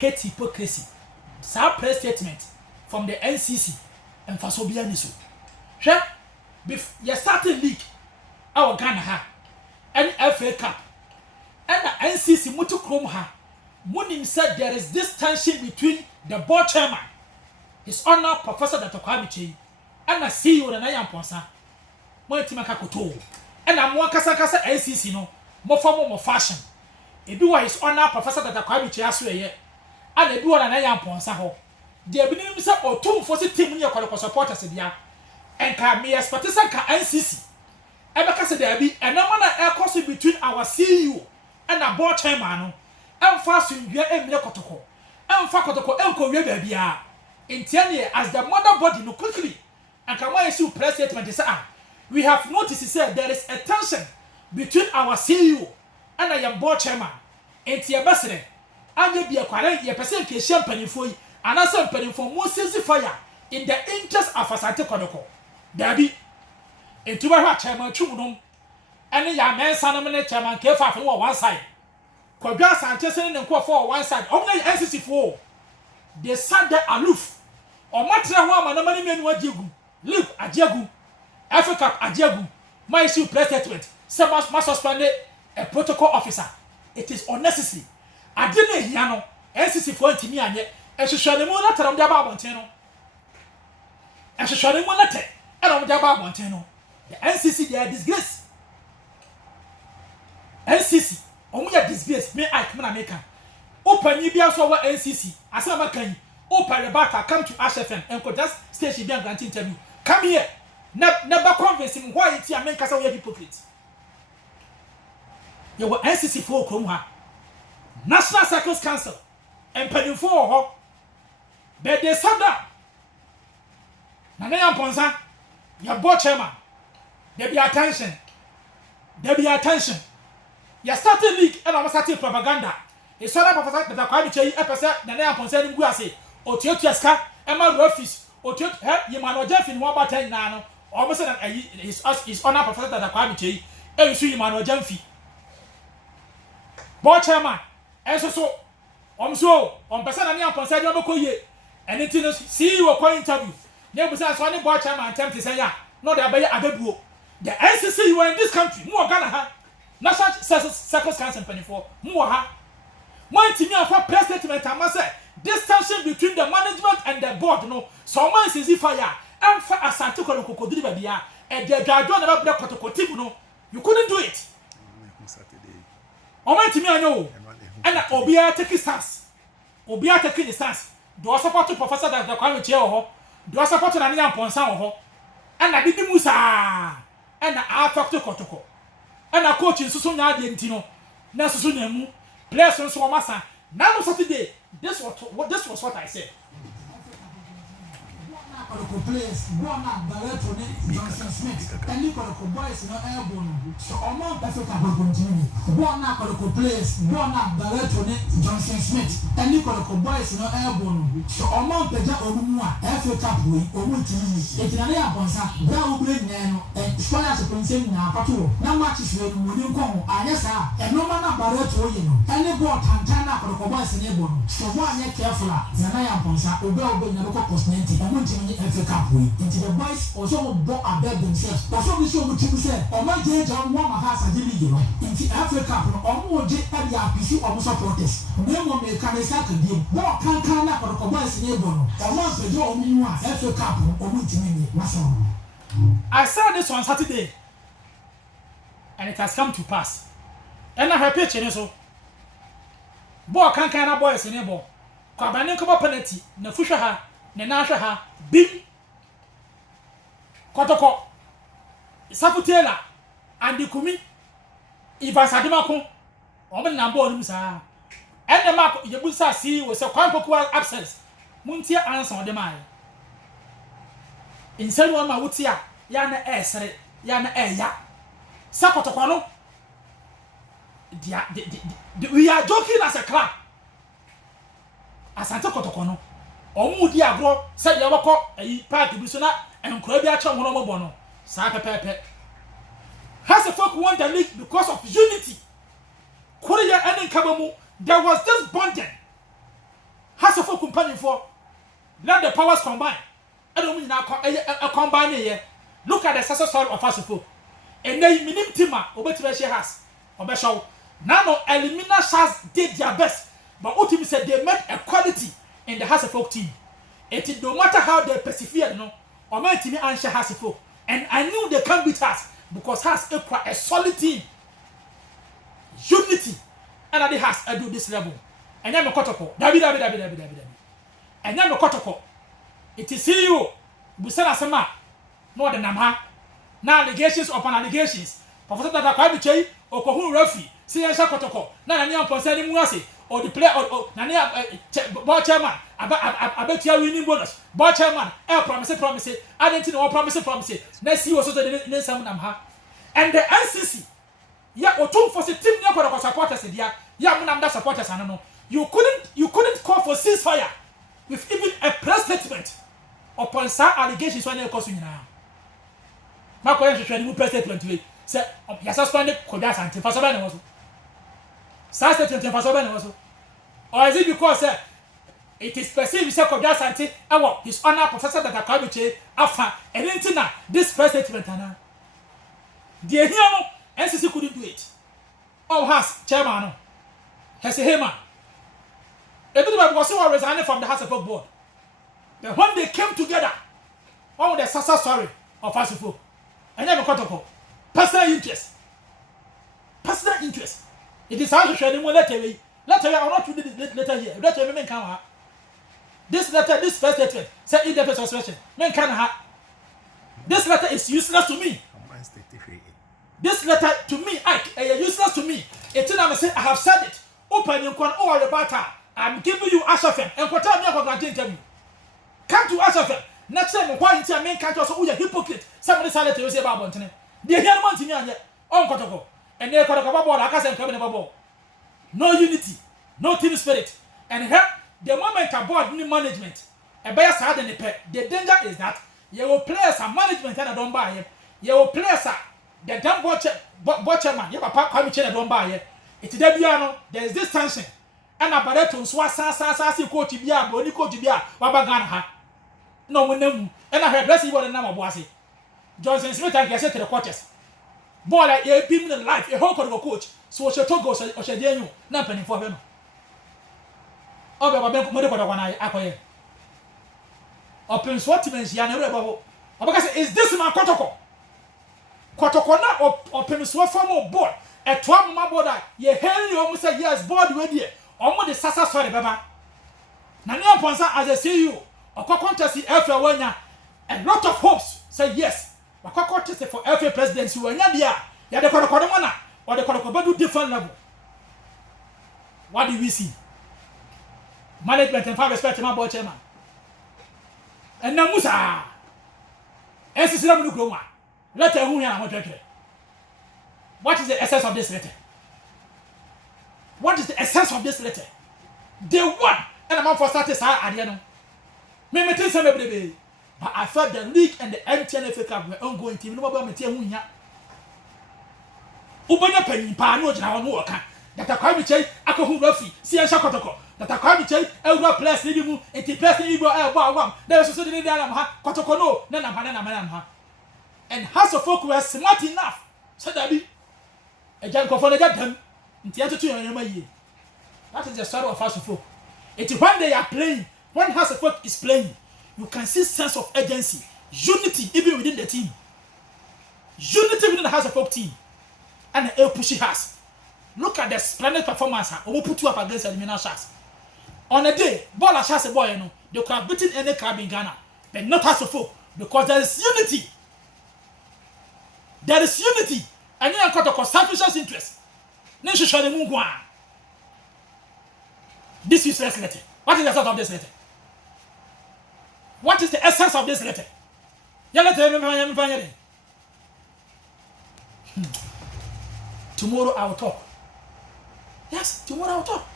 hate hypocrisy. Sa press statement from the NCC and Fasobia Nisu. Sure, you started league our Ghana ha and FA Cup and the NCC Mutu Krom ha. Munim said there is this tension between the board chairman, His Honor Professor Dr. Kwame Chei, and the CEO of the Nayan Ponsa, Moitimaka Koto, and I'm one Kasa NCC no, more formal, more fashion. If you are His Honor Professor Dr. Kwame Chei Asway, and if you are an Nayan Ponsa ho, there be himself or two for the team near Koloko supporters in there, and can me as partisan NCC. Ebeka said there be a number of air course between our CEO and our board chairman. Emfa sundua emre kotoko emfa kotoko enko wie ba bia intene as the mother body no quickly and can why issue press statement say we have noticed say there is a tension between our CEO and our board chairman entie besere anye bia kware ye pese nke hia mpanifo yi anasa mpanifo mo seize fire in the interest of Asante Kotoko dabi entuba ha chairman twumnom ene ya mensa no me chairman kefa fe one side Kwadwa Sanchez and for one side. Only NCC for they sat there aloof. Or Matra Wama no money men wajigu. Look Ajagu. Africa Ajagu. My issue press statement. Some must suspend a protocol officer. It is unnecessary. I didn't hear NCC for me and yet. And she showed him one letter on the Montano. And she showed him one letter on the Montano. The NCC they are disgrace. NCC. Omuya disgrace me I come na make am open yi bia so wa NCC asama kan open the back come to HFM and ko just station bia grant interview come here never convince him why it am make say we hypocrite you wa NCC for krom ha National Circles Council and penifo ho but they said that na na Ponsa your board chairman there be attention ya starting league and I'm starting propaganda. It's all about that the Kwame Chei episode na na Ponsa ni guase otiotia ska e ma office otiot ye man ojefi ni 1/10 na no almost that is honor Professor that Kwame Chei e su ye man ojefi board chairman so person na Ponsa dey obeko ye anything CEO ko interview na busa so ni board chairman attempt to say ya no dey abebuo the NCC you are in this country mu Ghana ha National Circles Council 24 muha my team for press statement am say this tension between the management and the board no so man seize fire and for Asante Kotoko deliver bia and the judge never break Kotoko team no you couldn't do it my team anyo and obia take stance obia take stance do support Professor Dr. Kwame Chei ho do support na Nayan Ponsa ho and na didi musa and na affect Kotoko and a coach in Susunya Dentino, Nasusunamu, players on Swamasa. Now Saturday, this was what I said. Players, Johnson Smith, and Nicola Boys no airborne. So among Africa will continue. Players, Johnson Smith, and Nicola Boys no airborne. So among Peja Omua, FA Cup way, Omuti, Etanaya Bonsa, Brown Nano, and Spanish Prince now, Patu. Now matches will come, Ayasa, and no man Barreto, and the board Tantana for Boys in Ebon. So one yet careful, Zanaya Bonsa, Obel Nabucco Cosneti, and Munching FA Cup way. Into the boys also bought a bed themselves. Also, we saw what you said, or my day, John Wama has a division. Into Africa Cup, or more J. and the RPC almost protest. No one may come a second game. What can up or boys in Ebon, or once the Joe Mua, FA Cup, or Munching. I saw this on Saturday, and it has come to pass. And I have picture so. Boy can't boys in Ebon. Kwabane ko penalty na fuhwe ha na na hwe ha bim Kotoko Safutela and the Kumi Ivan Sadimako omen na ball nim sa and the mark yebusa see was a quite absence muntia answer on the man inside one ma wutia ya na esere ya na eya Sakotoko no we are joking as a club Asante Kotoko no omu di agro said ya wako ayi park bi so na enkura bi a che wono mobo no sa pepepe has a folk won the league because of unity Korea and Kabamu there was this bonding for. Let the powers combine. I don't mean a combine here. Look at the success story of Asafo. And then minim tima obetibeshe has obeshow. Now Elimina Shas did their best, but ultimately said they made a quality in the Hasselhoff team. It is no matter how they persevered, no, or my team answer Hasselhoff. And I knew they can't beat us because has a solid team. Unity. And I has I do this level. And I'm a kotoko. Dabi. And I'm a kotoko. It is CEO. Busana Sama. More than Namha. Now allegations upon allegations. Professor Tata Kwabiche, Okohun Refi, Siyansha Kotoko, Nanya concerning Muasi, or the player or Nania board chairman, I bet you winning bonus. Board chairman, promise, I didn't know promise. Next year was also the name Namha. And the NCC, yeah, or two for the team Yako supporters, yeah, Yamunam supporters, I don't know. You couldn't call for ceasefire with even a press statement upon some allegations when you're causing now. My question is, press statement to it. Say, you suspended Kodia Santi for Sabana also. Statement for Sabana also. Or is it because it is perceived that Kodia Santi, his honor professor that Akabiche, after anything this press statement? The here NCC couldn't do it. Oh, has chairman, has a hammer. Everybody was so resigning from the Hasselhoff board. But when they came together, one of the success story of Hasselhoff, and never got personal interest. It is how to show them letter. I'm not reading this letter here. Letter men can have. This letter, this first letter, say in the first expression. Men can have. This letter is useless to me. This letter to me, useless to me. It's time I say I have said it. Open your con over the battle. I'm giving you Ashafen and what time you are going to interview. Come to Ashafen. Next time, why into a main country also a hypocrite. Somebody said to you say about Bonton. The young man to me on Kotoko. And they got a bubble, like I said, coming a bubble. No unity, no team spirit. And here, the moment about new management, a bear side and a pet, the danger is that you will play some management and I don't buy him. You will play the damn butcher man, you have a park coming chair, I don't buy it. It's Debiano, there is this tension. And a barreto, swassa, coach, Bia, Boni coach, Bia, Babagana. No one knew. And I heard blessing what the number was. Johnson Smith and get to the quarters. Boy, like a people in life, a whole coach. So she told us, or she did you, not penny for him. Oh, but one I acquire. Open Swatmans, Yana, because is this my Kotoko? Kotokona or Peniswafamo board. A 12 my board, ye hell, you almost say yes, board with you. Almost the Sassa sorry, Baba. Nania Ponsa, as I see you, or contest after 1 year, a lot of hopes say yes. But contest for every presidency, you are not there. You are the Kotokomana or the Kotokoba different level. What do we see? Management and five respect to my boy chairman. And now Musa. NCC Groma. Letter who I want to. What is the essence of this letter? What is the essence of this letter? They won, and I'm for status. I don't know. Maybe tell some baby. But I thought the league and the MTNFA Cup were ongoing team. No more material. Ubanya penny, Pano, and our work. That a Kwamiche, Akohu Ruffy, Siansha Kotoko. That a Kwamiche, Elva Plus, Lidimu, and Tipes, Ibo, Elba, there was a certain Nana, Kotokono, Nana Manama. And Hasselhoff were smart enough. So that be a junk for the Gatham in Theatre 2 and Yamayi. That is the story of Hasselhoff. It is when they are playing, when Hasselhoff is playing, you can see sense of urgency, unity even within the team. Unity within the Hasselhoff team. And the push he has. Look at the splendid performance. I will put you up against elimination shots. On a day, Bola Shas a boy, they could have beaten any club in Ghana, but not Hasselhoff, because there is unity. There is unity. And you have got a selfish interest. Nation show the moon. This useless letter. What is the essence of this letter? What is the essence of this letter? Tomorrow I will talk. Yes, tomorrow I will talk.